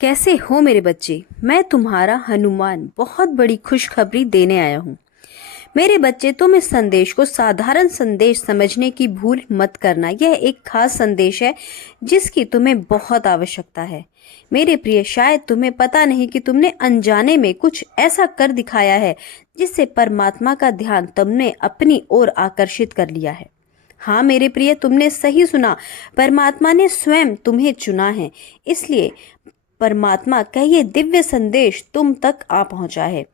कैसे हो मेरे बच्चे। मैं तुम्हारा हनुमान बहुत बड़ी खुशखबरी देने आया हूँ। मेरे बच्चे, तुम इस संदेश को साधारण संदेश समझने की भूल मत करना। यह एक खास संदेश है जिसकी तुम्हें बहुत आवश्यकता है। मेरे प्रिय, शायद तुम्हें पता नहीं कि तुमने अनजाने में कुछ ऐसा कर दिखाया है जिससे परमात्मा का ध्यान तुमने अपनी ओर आकर्षित कर लिया है। हाँ मेरे प्रिय, तुमने सही सुना। परमात्मा ने स्वयं तुम्हें चुना है, इसलिए परमात्मा का ये दिव्य संदेश तुम तक आ पहुंचा है।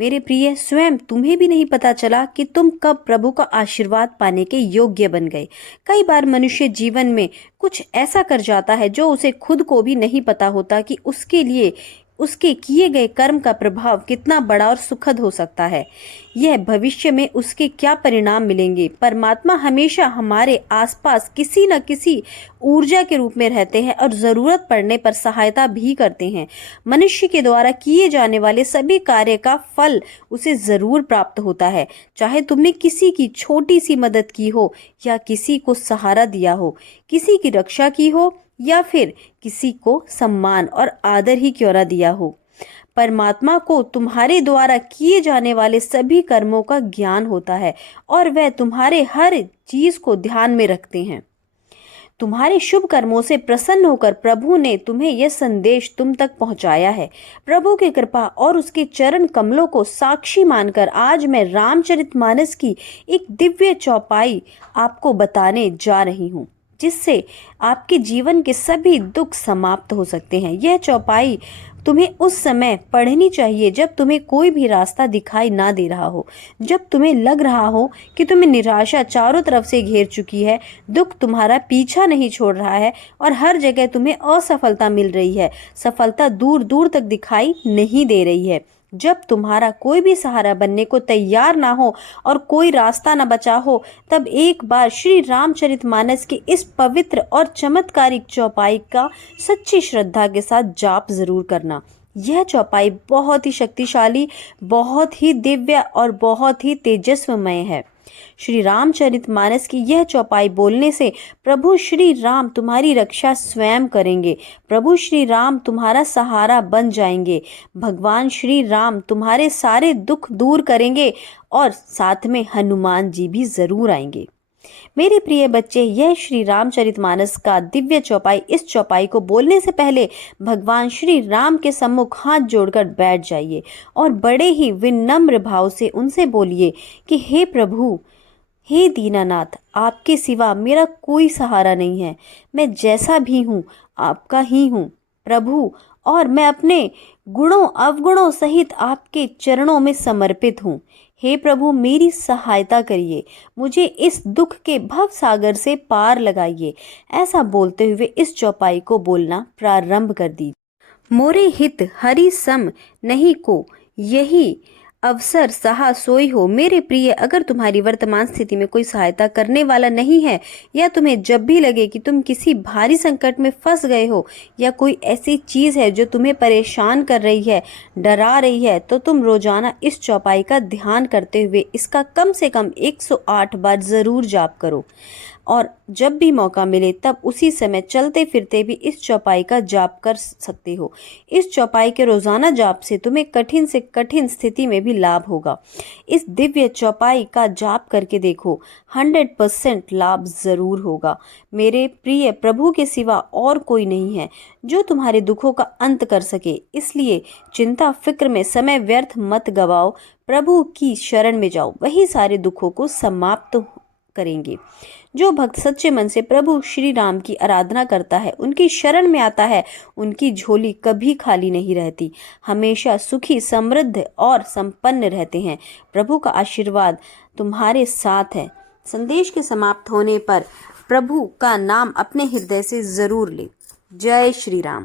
मेरे प्रिय, स्वयं तुम्हें भी नहीं पता चला कि तुम कब प्रभु का आशीर्वाद पाने के योग्य बन गए। कई बार मनुष्य जीवन में कुछ ऐसा कर जाता है जो उसे खुद को भी नहीं पता होता कि उसके लिए उसके किए गए कर्म का प्रभाव कितना बड़ा और सुखद हो सकता है। यह भविष्य में उसके क्या परिणाम मिलेंगे। परमात्मा हमेशा हमारे आसपास किसी न किसी ऊर्जा के रूप में रहते हैं और जरूरत पड़ने पर सहायता भी करते हैं। मनुष्य के द्वारा किए जाने वाले सभी कार्य का फल उसे जरूर प्राप्त होता है, चाहे तुमने किसी की छोटी सी मदद की हो या किसी को सहारा दिया हो, किसी की रक्षा की हो या फिर किसी को सम्मान और आदर ही क्यों न दिया हो। परमात्मा को तुम्हारे द्वारा किए जाने वाले सभी कर्मों का ज्ञान होता है और वह तुम्हारे हर चीज को ध्यान में रखते हैं। तुम्हारे शुभ कर्मों से प्रसन्न होकर प्रभु ने तुम्हें यह संदेश तुम तक पहुंचाया है। प्रभु की कृपा और उसके चरण कमलों को साक्षी मानकर आज मैं रामचरितमानस की एक दिव्य चौपाई आपको बताने जा रही हूँ, जिससे आपके जीवन के सभी दुख समाप्त हो सकते हैं। यह चौपाई तुम्हें उस समय पढ़नी चाहिए जब तुम्हें कोई भी रास्ता दिखाई ना दे रहा हो, जब तुम्हें लग रहा हो कि तुम्हें निराशा चारों तरफ से घेर चुकी है, दुख तुम्हारा पीछा नहीं छोड़ रहा है और हर जगह तुम्हें असफलता मिल रही है, सफलता दूर दूर तक दिखाई नहीं दे रही है। जब तुम्हारा कोई भी सहारा बनने को तैयार ना हो और कोई रास्ता ना बचा हो, तब एक बार श्री रामचरितमानस की इस पवित्र और चमत्कारिक चौपाई का सच्ची श्रद्धा के साथ जाप जरूर करना। यह चौपाई बहुत ही शक्तिशाली, बहुत ही दिव्य और बहुत ही तेजस्वमय है। श्री रामचरितमानस की यह चौपाई बोलने से प्रभु श्री राम तुम्हारी रक्षा स्वयं करेंगे। प्रभु श्री राम तुम्हारा सहारा बन जाएंगे। भगवान श्री राम तुम्हारे सारे दुख दूर करेंगे और साथ में हनुमान जी भी जरूर आएंगे। मेरे प्रिय बच्चे, यह श्री रामचरितमानस का दिव्य चौपाई, इस चौपाई को बोलने से पहले भगवान श्री राम के सम्मुख हाथ जोड़कर बैठ जाइए और बड़े ही विनम्र भाव से उनसे बोलिए कि हे प्रभु, हे दीनानाथ, आपके सिवा मेरा कोई सहारा नहीं है। मैं जैसा भी हूँ आपका ही हूँ प्रभु, और मैं अपने गुणों अवगुणों सहित आपके चरणों में समर्पित हूँ। हे प्रभु, मेरी सहायता करिए, मुझे इस दुख के भव सागर से पार लगाइए। ऐसा बोलते हुए इस चौपाई को बोलना प्रारंभ कर दीजिए। मोरे हित हरि सम नहीं को, यही अवसर सहा सोई हो। मेरे प्रिय, अगर तुम्हारी वर्तमान स्थिति में कोई सहायता करने वाला नहीं है या तुम्हें जब भी लगे कि तुम किसी भारी संकट में फंस गए हो या कोई ऐसी चीज है जो तुम्हें परेशान कर रही है, डरा रही है, तो तुम रोजाना इस चौपाई का ध्यान करते हुए इसका कम से कम 108 बार जरूर जाप करो और जब भी मौका मिले तब उसी समय चलते फिरते भी इस चौपाई का जाप कर सकते हो। इस चौपाई के रोजाना जाप से तुम्हें कठिन से कठिन स्थिति में भी लाभ होगा। इस दिव्य चौपाई का जाप करके देखो, 100% लाभ जरूर होगा। मेरे प्रिय, प्रभु के सिवा और कोई नहीं है जो तुम्हारे दुखों का अंत कर सके, इसलिए चिंता फिक्र में समय व्यर्थ मत गवाओ। प्रभु की शरण में जाओ, वही सारे दुखों को समाप्त करेंगे। जो भक्त सच्चे मन से प्रभु श्री राम की आराधना करता है, उनकी शरण में आता है, उनकी झोली कभी खाली नहीं रहती, हमेशा सुखी, समृद्ध और संपन्न रहते हैं। प्रभु का आशीर्वाद तुम्हारे साथ है। संदेश के समाप्त होने पर प्रभु का नाम अपने हृदय से जरूर ले। जय श्री राम।